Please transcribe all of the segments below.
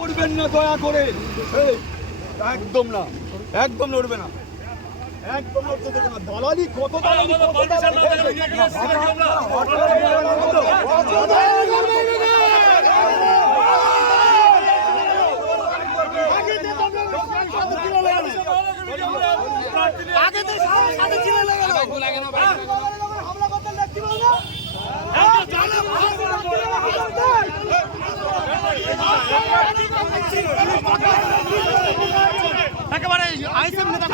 লড়বেন না দয়া করে, একদম না, একদম লড়বে না, একদম লড়তে দেবে না। দালালি কত একেবারে আইসিএম নেতা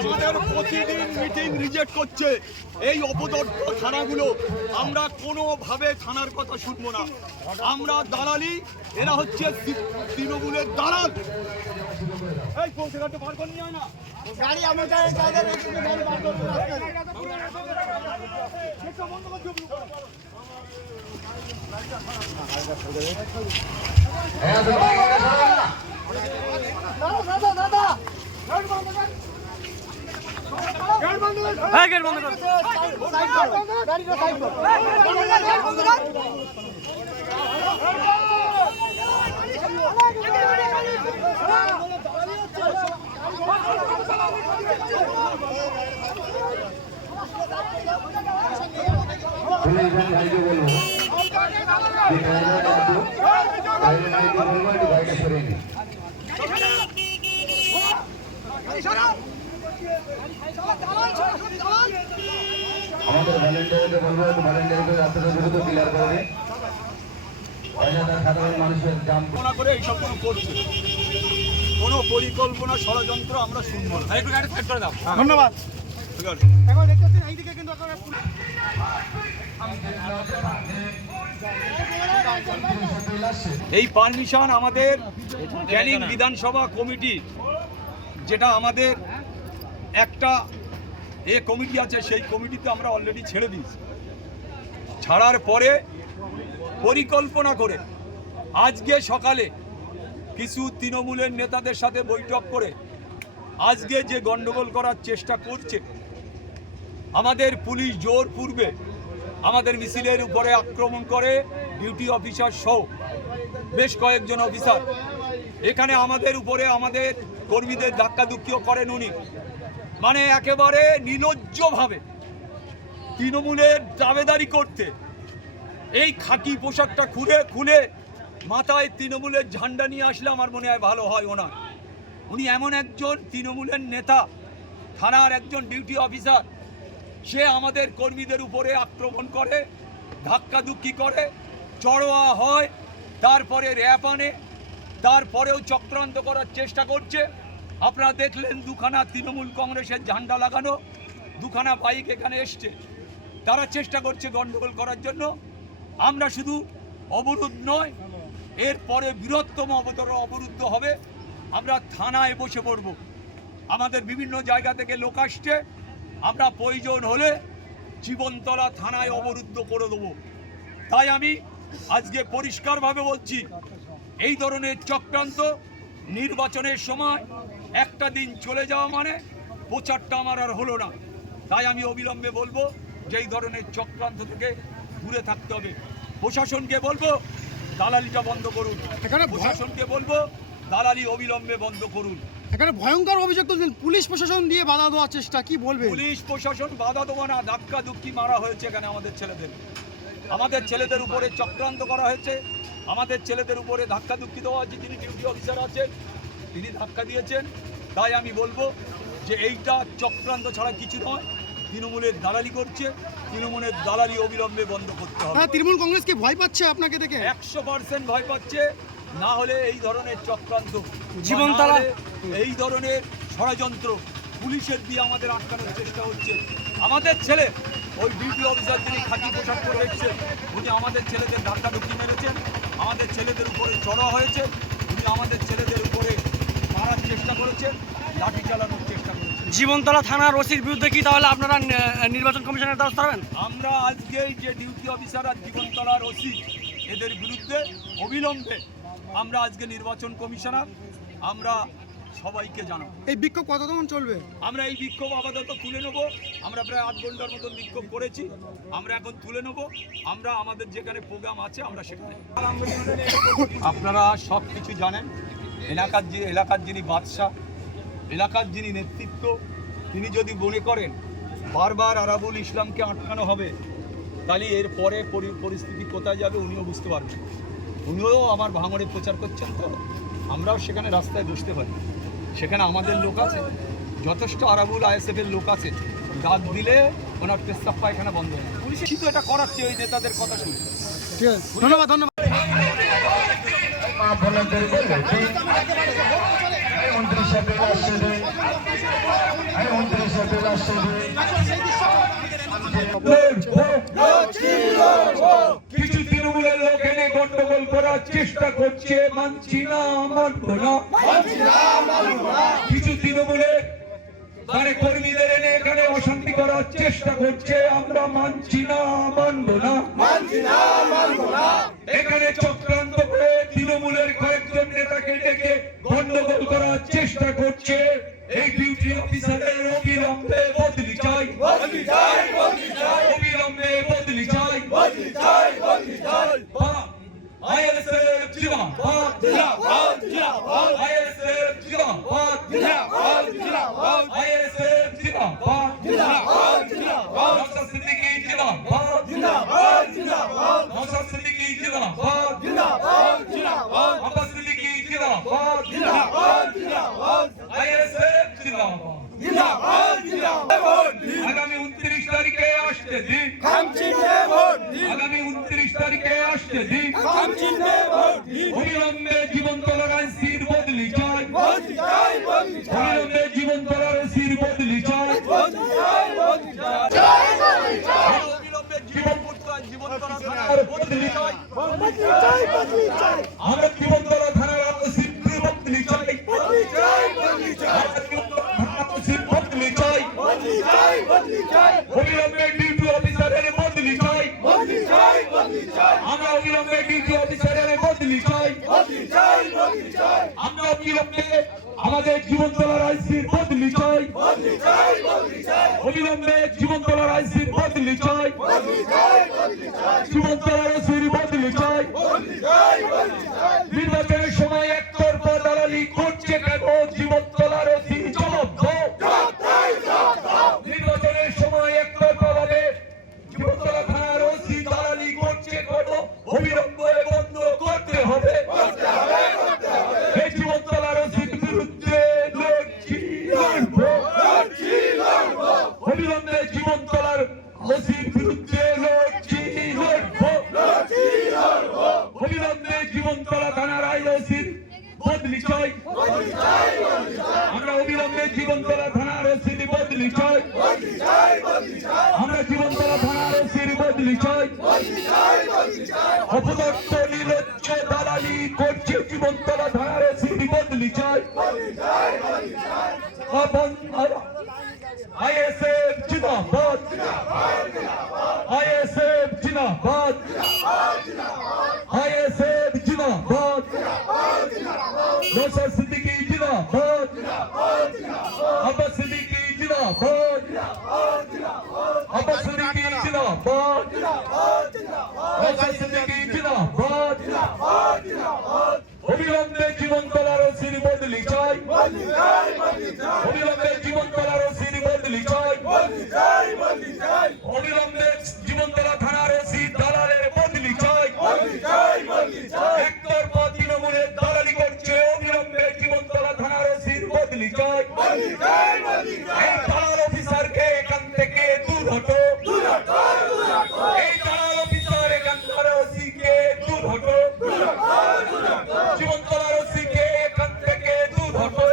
আমাদের প্রতিদিন মিটিং রিজেক্ট করছে এই অপদর্থ থানাগুলো। আমরা কোনোভাবে থানার কথা শুনবো না। আমরা দালালি, এরা হচ্ছে তৃণমূলের দালাল। এই পৌঁছেঘাটে বার করে নিয়ে না গাড়ি, আমরা গাড়ি বার করবো। গেট বন্ধ কর। আমাদের ভলেন্টিয়ারকে বলবো একটু ভলেন্টিয়ারকে রাস্তাটা দ্রুত ক্লিয়ার করে দিন। সাধারণ মানুষের জাম করে এইসব কোনো করছে, কোনো পরিকল্পনা ষড়যন্ত্র আমরা শুনবো না। একটু গাড়ি সেট করে দাও। ধন্যবাদ। এই পারমিশন আমাদের ক্যানিং বিধানসভা কমিটি, যেটা আমাদের একটা কমিটি আছে, সেই কমিটিতে আমরা অলরেডি ছেড়ে দিয়েছি। ছাড়ার পরে পরিকল্পনা করে আজকে সকালে কিছু তৃণমূলের নেতাদের সাথে বৈঠক করে আজকে যে গন্ডগোল করার চেষ্টা করছে, আমাদের পুলিশ জোর পূর্বে আমাদের মিছিলের উপরে আক্রমণ করে ডিউটি অফিসার সহ বেশ কয়েকজন অফিসার। এখানে আমাদের উপরে আমাদের কর্মীদের ধাক্কাধুক্কিও করেন উনি। মানে একেবারে নির্লজ্জভাবে তৃণমূলের দাবেদারি করতে এই খাকি পোশাকটা খুলে মাথায় তৃণমূলের ঝান্ডা নিয়ে আসলে আমার মনে হয় ভালো হয় ওনার। উনি এমন একজন তৃণমূলের নেতা, থানার একজন ডিউটি অফিসার, সে আমাদের কর্মীদের উপরে আক্রমণ করে, ধাক্কাধুক্কি করে, চড়োয়া হয়, তারপরে র্যাপ আনে, তারপরেও চক্রান্ত করার চেষ্টা করছে। আপনারা দেখলেন দুখানা তৃণমূল কংগ্রেসের ঝান্ডা লাগানো, দুখানা বাইক এখানে এসছে, তারা চেষ্টা করছে গণ্ডগোল করার জন্য। আমরা শুধু অবরোধ নয়, এরপরে বৃহত্তম অবরুদ্ধ হবে। আমরা থানায় বসে পড়ব, আমাদের বিভিন্ন জায়গা থেকে লোক আসছে, আমরা প্রয়োজন হলে জীবনতলা থানায় অবরুদ্ধ করে দেবো। তাই আমি আজকে পরিষ্কারভাবে বলছি, এই ধরনের চক্রান্ত নির্বাচনের সময় একটা দিন চলে যাওয়া মানে প্রচারটা আমার আর হলো না। তাই আমি অবিলম্বে বলবো যে এই ধরনের চক্রান্ত থেকে দূরে থাকতে হবে। প্রশাসনকে বলবো দালালিটা বন্ধ করুন, প্রশাসনকে বলবো দালালি অবিলম্বে বন্ধ করুন। এখানে ভয়ঙ্কর অভিযোগ তুলছেন পুলিশ প্রশাসন দিয়ে বাধা দেওয়ার চেষ্টা, কি বলবে? পুলিশ প্রশাসন বাধা দেবো না, ধাক্কা ধুক্কি মারা হয়েছে এখানে আমাদের ছেলেদের উপরে চক্রান্ত করা হয়েছে, আমাদের ছেলেদের উপরে ধাক্কা ধুক্কি দেওয়া হচ্ছে। যিনি ডিউটি অফিসার আছেন তিনি ধাক্কা দিয়েছেন। তাই আমি বলবো যে এইটা চক্রান্ত ছাড়া কিছু নয়, তৃণমূলের দালালি করছে, তৃণমূলের দালালি অবিলম্বে বন্ধ করতে হবে। তৃণমূল কংগ্রেস কি ভয় পাচ্ছে আপনাকে দেখে? 100% ভয় পাচ্ছে। না হলে এই ধরনের চক্রান্ত, জীবনতলা এই ধরনের ষড়যন্ত্র পুলিশের দিয়ে আমাদের আটকানোর চেষ্টা হচ্ছে। আমাদের ছেলে ওই ডিউটি অফিসার যিনি খাকি পোশাক করে এসেছেন, উনি আমাদের ছেলেদের ধাক্কাধুক্কি মেরেছেন, আমাদের ছেলেদের উপরে চড়া হয়েছে, উনি আমাদের ছেলেদের উপরে মারার চেষ্টা করেছেন, লাঠি চালানোর চেষ্টা করেছেন। জীবনতলা থানার ওসির বিরুদ্ধে কি তাহলে আপনারা নির্বাচন কমিশনের দ্বারস্থ হবেন? আমরা আজকে যে ডিউটি অফিসার আর জীবনতলার ওসি, এদের বিরুদ্ধে অবিলম্বে আমরা আজকে নির্বাচন কমিশনার আমরা সবাইকে জানাবো। এই বিক্ষোভ কতক্ষণ চলবে? আমরা এই বিক্ষোভ আপাতত তুলে নেব। আমরা প্রায় 8 ঘন্টার মতন বিক্ষোভ করেছি, আমরা এখন তুলে নেব। আমরা আমাদের যেখানে প্রোগ্রাম আছে আমরা সেখানে। আপনারা সব কিছু জানেন। এলাকার যিনি বাদশাহ, এলাকার যিনি নেতৃত্ব, তিনি যদি মনে করেন বারবার আরাবুল ইসলামকে আটকানো হবে, তাহলে এর পরে পরিস্থিতি কোথায় যাবে উনিও বুঝতে পারবেন। উনিও আমার ভাঙড়ে প্রচার করছেন, তো আমরাও সেখানে রাস্তায় বসতে পারি। সেখানে আমাদের লোক আছে, যথেষ্ট আরাবুল আইএসএফের লোক আছে। ডাক দিলে ওনার পেশাব পায়খানা বন্ধ হয়। পুলিশ কিন্তু এটা করাচ্ছে ওই নেতাদের কথা শুনে। ঠিক আছে, ধন্যবাদ ধন্যবাদ। কিছু তৃণমূলের লোক এনে গন্ডগোল করার চেষ্টা করছে, মানছি না, মানব না। কিছু তৃণমূলের কর্মীদের এনে এখানে অশান্তি করার চেষ্টা করছে, আমরা মানছি না, মানব না। এখানে চক্রান্ত করে তৃণমূলের কয়েকজন নেতাকে ডেকে গন্ডগোল করার চেষ্টা করছে। এই ডিউটি অফিসারের অবিলম্বে বদলি চাই, অবিলম্বে বদলি চাই। আইএসএফ জিন্দাবাদ, আইএসএফ জিন্দাবাদ, আইএসএফ জিন্দাবাদ, নওশাদ সিদ্দিকী জিন্দাবাদ, নওশাদ সিদ্দিকী জিন্দাবাদ, আব্বাস সিদ্দিকী জিন্দাবাদ, আইএসএফ জিন্দাবাদ। আগামী 29 তারিখে আসতে দিন, আগামী 29 তারিখে আসতে দিন। অবিলম্বে জীবন তলার আইনশৃঙ্খলা বদলি চাই, অবিলম্বে জীবন তলার আইনশৃঙ্খলা বদলি চাই, অবিলম্বে জীবন তলার বদলি চাই। আমরা জীবন তলার থানার আইনশৃঙ্খলা বদলি চাই, অবিলম্বে ডিউটি অফিসারের বদলি চাই, আমরা অবিলম্বে ডিউটি অফিসারের বদলি চাই, আমরা অবিলম্বে আমাদের জীবন তলার আইসির বদলি চাই, অবিলম্বে জীবন তলার আইসির বদলি চাই, জীবন তলার আইসির বদলি চাই। নির্বাচনের সময় একতরফা দালালি করছে কেন? জীবন তলার আইসির জবাব দাও। নির্বাচনের সময় একতরফা ভাবে জীবনতলা থানার ওসি দালালি করছে কেন? অবিলম্বে বন্ধ করতে হবে। এই জীবনতলার ওসির বিরুদ্ধে লড়ছি, লড়বো। অবিলম্বে জীবনতলার ওসির বিরুদ্ধে লড়ছি, লড়বো। অবিলম্বে জীবনতলা থানার আইওসির বদলি চাই, আমরা অবিলম্বে জীবনতলা থানার ওসির বদলি চাই, আমরা জীবনতলা থানার ওসির বদলি চাই। অপদস্থ নির্লজ্জ দালালি করছে জীবনতলা থানার ওসির বদলি চাই। আইএসএফ জিন্দাবাদ, আইএসএফ জিন্দাবাদ, আইএসএফ জিন্দাবাদ, নওশাদ সিদ্দিকী জিন্দাবাদ, আব্বাস সিদ্দিকী জিন্দাবাদ, আব্বাস সিদ্দিকী জিন্দাবাদ, নওশাদ সিদ্দিকী জিন্দাবাদ। অবিলম্বে জীবনতলার ওসির বদলি চাই, অবিলম্বে জীবনতলার ওসির বদলি চাই, অবিলম্বে জীবনতলা থানার ওসি দালালের বদলি চাই। একতরফা তৃণমূলের দালালি করছে, অবিলম্বে জীবনতলা থানার ওসির বদলি চাই। এই দালাল অফিসারকে এখান থেকে দূর হটো, এই দালাল অফিসার এখানকার ওসিকে দূর হটো, জীবনতলার ওসিকে এখান থেকে দূর হটো।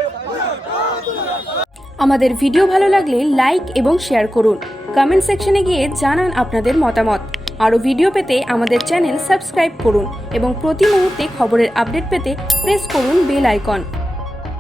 আমাদের ভিডিও ভালো লাগলে লাইক এবং শেয়ার করুন। কমেন্ট সেকশনে গিয়ে জানান আপনাদের মতামত। আরও ভিডিও পেতে আমাদের চ্যানেল সাবস্ক্রাইব করুন এবং প্রতি মুহূর্তে খবরের আপডেট পেতে প্রেস করুন বেল আইকন।